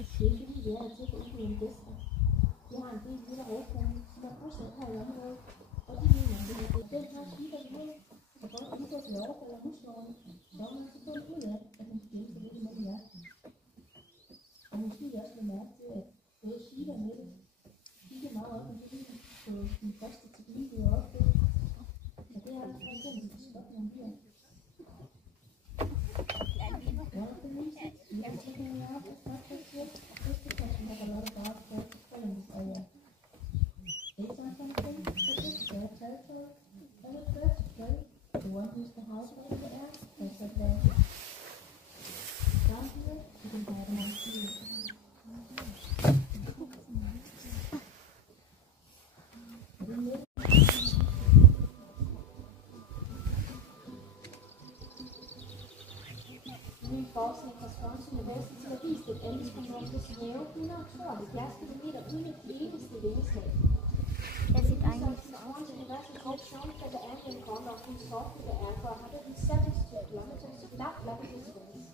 Det er fordi, vi er til at udbyde en gæster. Vi har en del lille rådplan, så der er bosat her i området. Og de mener, at det er den her skidt, der bliver. Og for at udgå til lov eller husloven, så har man så fundet ud af, at man skal hjælpe lidt med det her. Og måske også vil mærke til, at både Sheila og Mette kigger meget op på den første teknik, vi har oplevet. Og det er for eksempel et spørgsmål her. Ny forskning fra Skånes Universitet har vist, at Alice-kanonen kan svæve 172 km uden et eneste vingeslag. Jeg siger egentlig. Skånes Universitet Schoenfelder Airplane Condor from Software Airport 172 kilometers to flat level distance.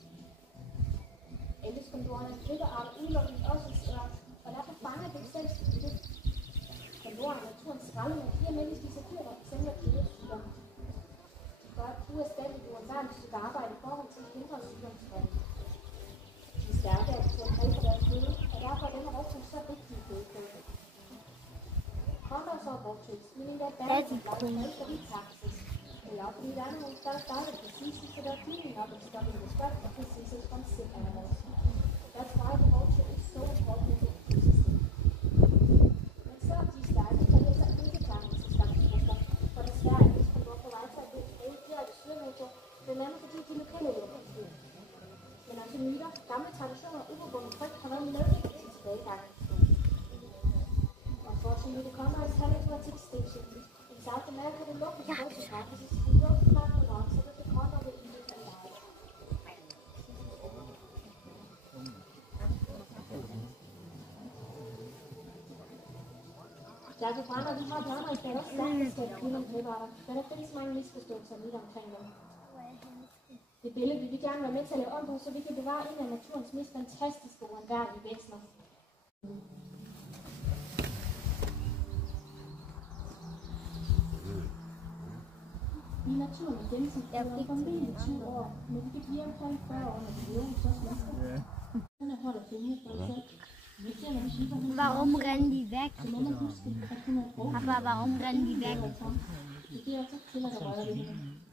Alice-kanonen er flytteart udelukkende også og derfor fanger det selv det. Kanonen er naturens skralde med 4 menneskelige sakurer, sælger kædesygdomme. Du er stadig et uundværligt stykke arbejde i forhold til at hindre sygdomsspredning. De er stærke at få en hal på deres føde, og derfor er denne rovtøj så vigtig i fødekæden. Condors og rovtøj, meaning that balance of life and health is taxes. They often eat animals that are started diseases that are cleaning up and stopping the spread of diseases from sick animals. That's why the rovtøj is so important in the ecosystem. Men så de stærke, så det er så ikke klarende til stamtester, for desværre er det på vej til at blive blandt andet fordi de lokale lukker styr. Men altså myter, gamle traditioner og uforbundet frygt har været medvirkende til tilbagegang. Unfortunately, the condor is heading to its extinction. In South America, the local social practices is built to travel along so that the condor will eat it alive. Derfor brænder vi har brænder i Danmarks landskab uden højvarter, men der findes mange misforståelser lidt omkring dem. Det billede vil vi gerne være med til at lave om på, så vi kan bevare en af naturens mest fantastiske og uundværlige væsener. I naturen er dem, som er formentlig 20 år, men de kan blive omkring 40 år, når de lever hos os mennesker. Hun er holdt af fingre for sig selv. Warum rennen die weg? Så må man huske, at hun er Papa, warum rennen die weg? Det er også til at røre ved hende.